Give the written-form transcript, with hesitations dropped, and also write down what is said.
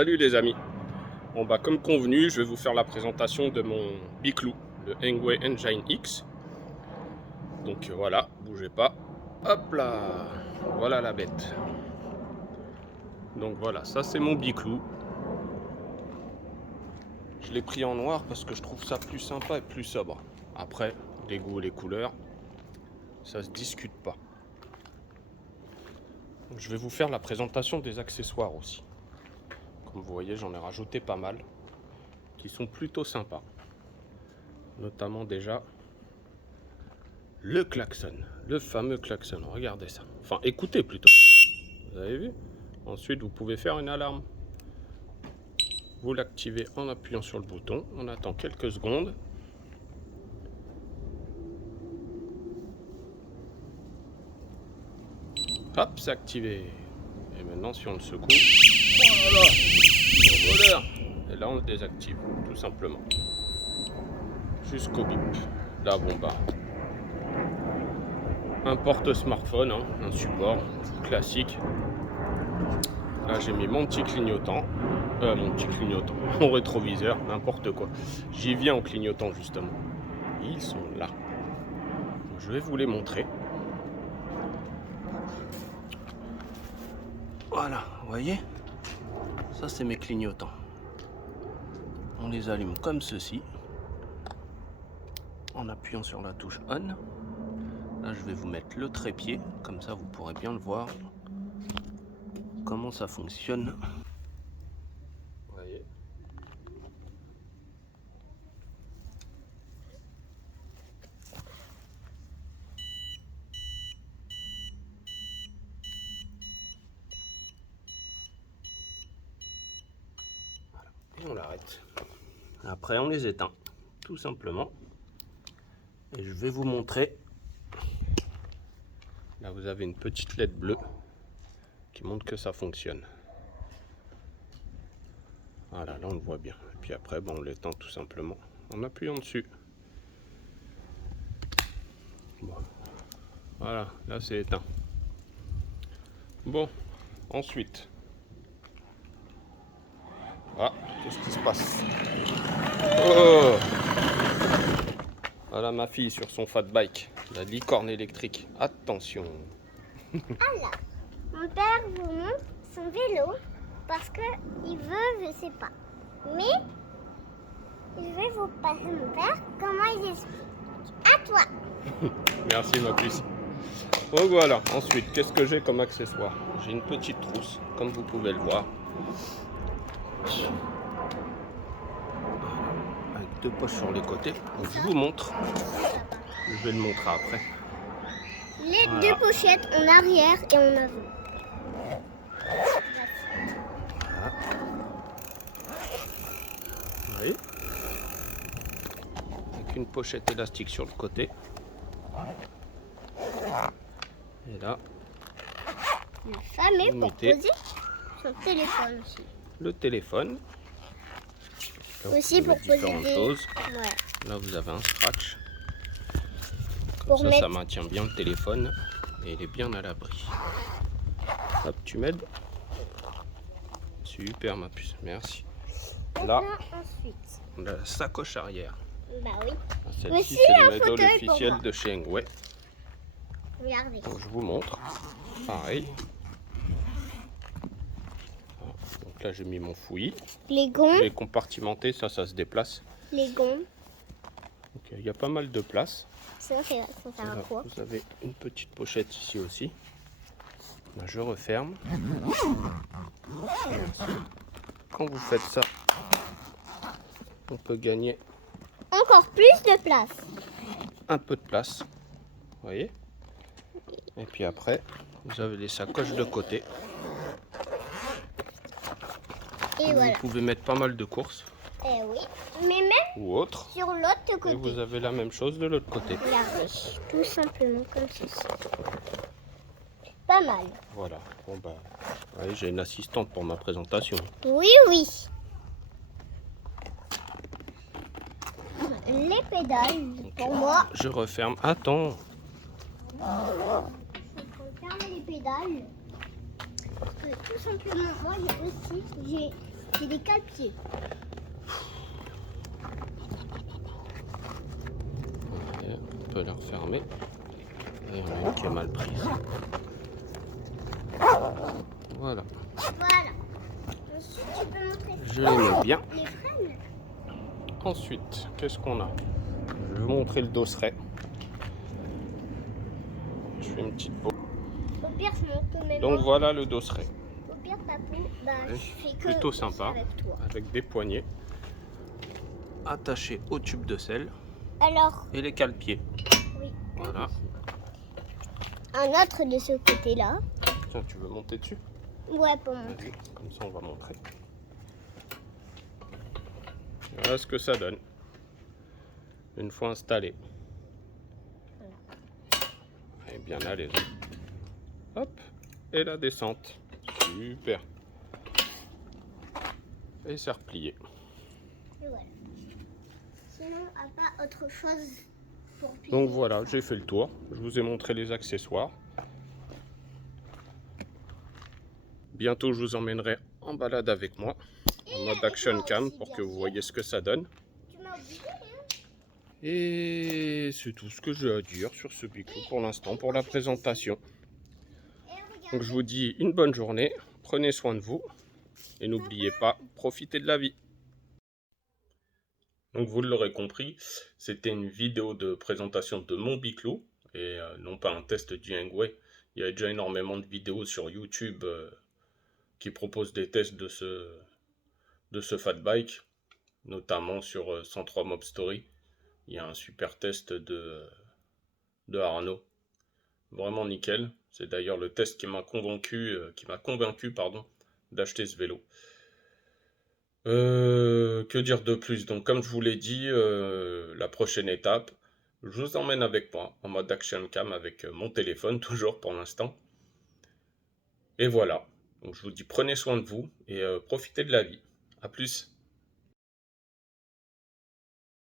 Salut les amis. Bon bah comme convenu, je vais vous faire la présentation de mon Biclou, le Engway Engine X. Donc voilà, bougez pas. Hop là, voilà la bête. Donc voilà, ça c'est mon Biclou. Je l'ai pris en noir parce que je trouve ça plus sympa et plus sobre. Après, les goûts et les couleurs, ça se discute pas. Donc, je vais vous faire la présentation des accessoires aussi. Comme vous voyez, j'en ai rajouté pas mal, qui sont plutôt sympas. Notamment déjà le klaxon, le fameux klaxon, regardez ça. Enfin, écoutez plutôt. Vous avez vu? Ensuite, vous pouvez faire une alarme. Vous l'activez en appuyant sur le bouton. On attend quelques secondes. Hop, c'est activé. Et maintenant, si on le secoue, oh là là, le voleur. Et là, on le désactive, tout simplement. Jusqu'au bip. Là, bon bah, un porte-smartphone, hein, un support classique. Là, j'ai mis mon petit clignotant. Mon rétroviseur, n'importe quoi. J'y viens en clignotant, justement. Ils sont là. Je vais vous les montrer. Voilà, vous voyez? Ça, c'est mes clignotants. On les allume comme ceci. En appuyant sur la touche On. Là, je vais vous mettre le trépied. Comme ça, vous pourrez bien le voir. Comment ça fonctionne. Vous voyez? Et on l'arrête. Après, on les éteint, tout simplement. Et je vais vous montrer. Là, vous avez une petite LED bleue qui montre que ça fonctionne. Voilà, là, on le voit bien. Et puis après, on l'éteint tout simplement en appuyant dessus. Bon. Voilà, là, c'est éteint. Bon, ensuite. Ah, qu'est-ce qui se passe? Oh! Voilà ma fille sur son fat bike, la licorne électrique. Attention. Alors, mon père vous montre son vélo parce qu'il veut, je sais pas. Mais je vais vous passer mon père comment il explique. À toi. Merci ma puce. Donc voilà, ensuite, qu'est-ce que j'ai comme accessoire? J'ai une petite trousse, comme vous pouvez le voir. Avec deux poches sur les côtés. Donc, je vous montre. Je vais le montrer après. Les Voilà. deux pochettes en arrière et en avant. Voilà. Vous voyez? Avec une pochette élastique sur le côté. Et là, La famille vous pour mettez poser son téléphone aussi. le téléphone. Là, vous Aussi pouvez pour mettre poser différentes des... choses. Ouais. Là, vous avez un scratch. Comme Pour ça, mettre... ça maintient bien le téléphone et il est bien à l'abri. Hop, tu m'aides? Super, ma puce, merci. Là, ensuite. on a la sacoche arrière. Bah oui. Celle-ci, Aussi, c'est un le modèle fauteuil pour officiel moi. de chez Engway. Regardez. Donc, je vous montre. Pareil. Donc là, j'ai mis mon fouillis. Les gonds. J'ai compartimenté, ça se déplace. Les gonds. Donc, il y a pas mal de place. Ça sert à Là, quoi? vous avez une petite pochette ici aussi. Là, je referme. Quand vous faites ça, on peut gagner Encore plus de place. un peu de place. Vous voyez? Et puis après, vous avez les sacoches de côté. Et Vous voilà. pouvez mettre pas mal de courses Eh oui. Mais même ou autres. sur l'autre Et côté. vous avez la même chose de l'autre côté. Regardez. Tout simplement comme ceci. Pas mal. Voilà. Bon bah, vous voyez, j'ai une assistante pour ma présentation. Oui, oui. Les pédales, pour moi. Je referme. Attends. Il faut fermer les pédales. Parce que tout simplement, moi j'ai C'est des calpiers. On peut les refermer. Et il y en a une qui est mal prise. Voilà. Voilà. Ensuite, tu peux montrer. Je les mets bien. Les freins. Ensuite, qu'est-ce qu'on a? Je vais vous montrer le dosseret. Je fais une petite pause. Au pire, je monte même. Donc voilà le dosseret. Au pire, papou, bah, Ouais, je fais que plutôt sympa, avec toi. avec des poignées attachés au tube de sel Alors, et les cale-pieds. oui. Voilà. Un autre de ce côté-là. Tiens, tu veux monter dessus? Ouais, pour montrer. Vas-y, comme ça on va montrer. Voilà ce que ça donne une fois installé. Et bien à l'aise. Hop, et la descente. Super. Et c'est replié. Et voilà. Sinon, à pas autre chose pour plier. Donc voilà, j'ai fait le tour. Je vous ai montré les accessoires. Bientôt, je vous emmènerai en balade avec moi, en mode action cam, pour que vous voyez ce que ça donne. Tu m'as oublié, hein? Et c'est tout ce que j'ai à dire sur ce Biclou pour l'instant, pour la présentation. Et regarde. Donc je vous dis une bonne journée, prenez soin de vous, et n'oubliez pas, profitez de la vie. Donc vous l'aurez compris, c'était une vidéo de présentation de mon Biclou, et non pas un test du Hengway. Il y a déjà énormément de vidéos sur YouTube qui proposent des tests de ce fat bike, notamment sur 103 Mob Story. Il y a un super test de Arnaud, vraiment nickel. C'est d'ailleurs le test qui m'a convaincu, d'acheter ce vélo. Que dire de plus? Donc comme je vous l'ai dit, la prochaine étape, je vous emmène avec moi en mode action cam avec mon téléphone, toujours pour l'instant. Et voilà, donc je vous dis prenez soin de vous et profitez de la vie. A plus.